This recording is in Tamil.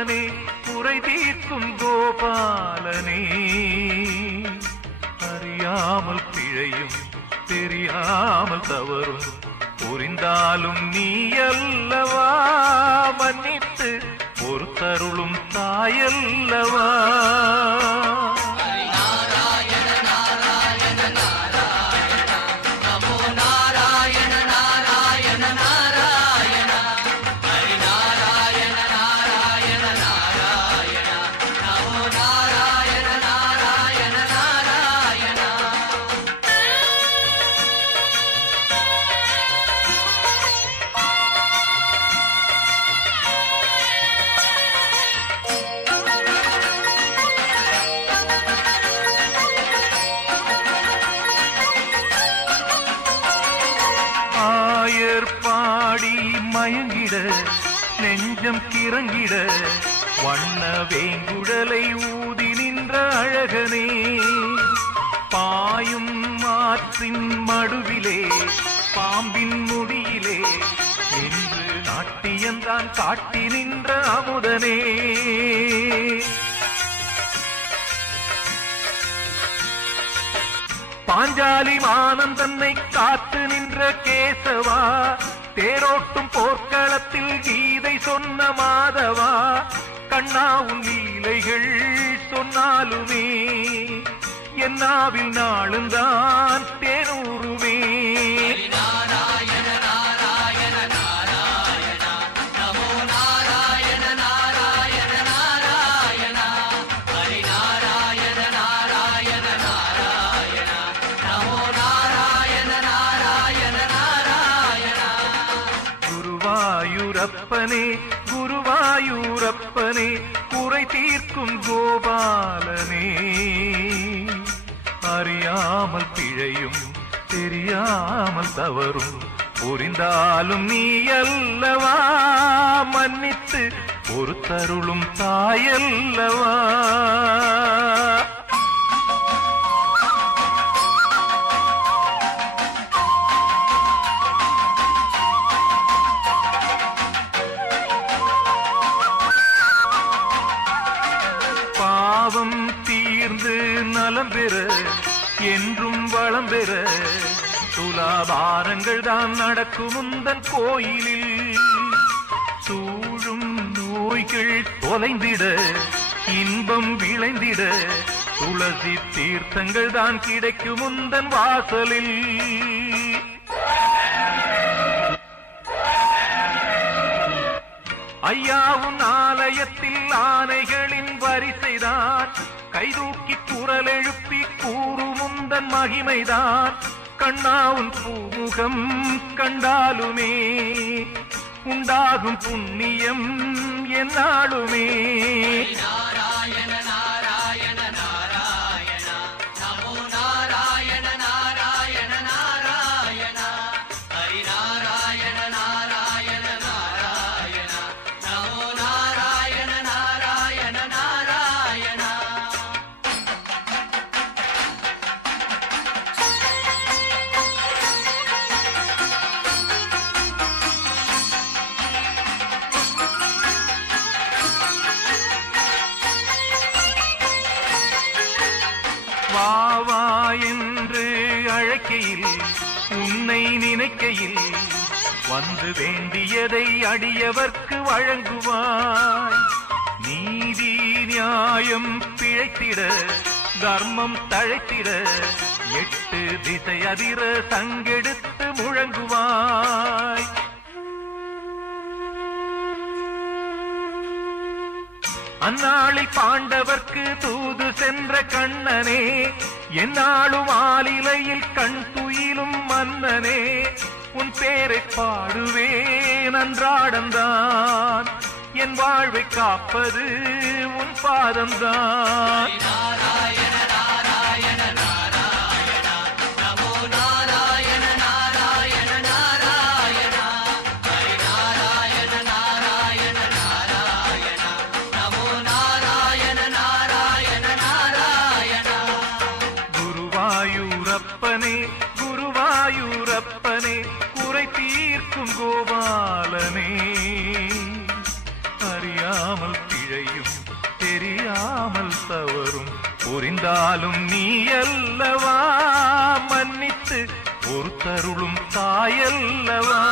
குருவாயூரப்பனே குறை தீர்க்கும் கோபாலனே அறியாமல் பிழையும் தெரியாமல் தவறும் புரிந்தாலும் நீ அல்லவா மன்னித்து பொறுத்தருளும் தாயல்லவா பாடி மயங்கிட நெஞ்சம் கிறங்கிட வண்ண வேங்குடலை ஊதி நின்ற அழகனே பாயும் மாற்றின் மடுவிலே பாம்பின் முடியிலே நின்று நாட்டியந்தான் காட்டி நின்ற அமுதனே பாஞ்சாலி மானம் தன்னை காத்து நின்ற கேசவா தேரோட்டும் போர்க்களத்தில் கீதை சொன்ன மாதவா கண்ணா உன் லீலைகள் சொன்னாலுமே என்னாவில் நாளுந்தான் தேனூருமே குருவாயூரப்பனே குருவாயூரப்பனே குறை தீர்க்கும் கோபாலனே அறியாமல் பிழையும் தெரியாமல் தவறும் புரிந்தாலும் நீ அல்லவா மன்னித்து பொறுத்தருளும் தாயல்லவா பாவம் தீர்ந்து நலம் பெற என்றும் வளம் பெற துலாபாரங்கள் தான் நடக்கும் உந்தன் கோயிலில் சூழும் நோய்கள் தொலைந்திட இன்பம் விளைந்திட துளசி தீர்த்தங்கள் தான் கிடைக்கும் உந்தன் வாசலில் ஐயாவும் ஆலயத்தில் ஆணைகளின் வரிசைதான் கைதூக்கி குரல் எழுப்பி கூறுமுந்தன் மகிமைதான் கண்ணாவும் பூமுகம் கண்டாலுமே உண்டாகும் புண்ணியம் என்னாலுமே வாவா என்று அழைக்கையில் உன்னை நினைக்கையில் வந்து வேண்டியதை அடியவர்க்கு வழங்குவாய் நீதி நியாயம் பிழைத்திட தர்மம் தழைத்திட எட்டு திசை அதிர சங்கெடுத்து முழங்குவாய் அந்நாளில் பாண்டவர்க்கு தூது சென்ற கண்ணனே என்னாலும் ஆலிலையில் கண் துயிலும் மன்னனே உன் பேரை பாடுவேன் அன்றாடந்தான் என் வாழ்வை காப்பது உன் பாதம்தான் குருவாயூரப்பனே குருவாயூரப்பனே குறை தீர்க்கும் கோபாலனே அறியாமல் பிழை செய்தாலும் நீ அல்லவா மன்னித்து ஒரு தருளும் தாயல்லவா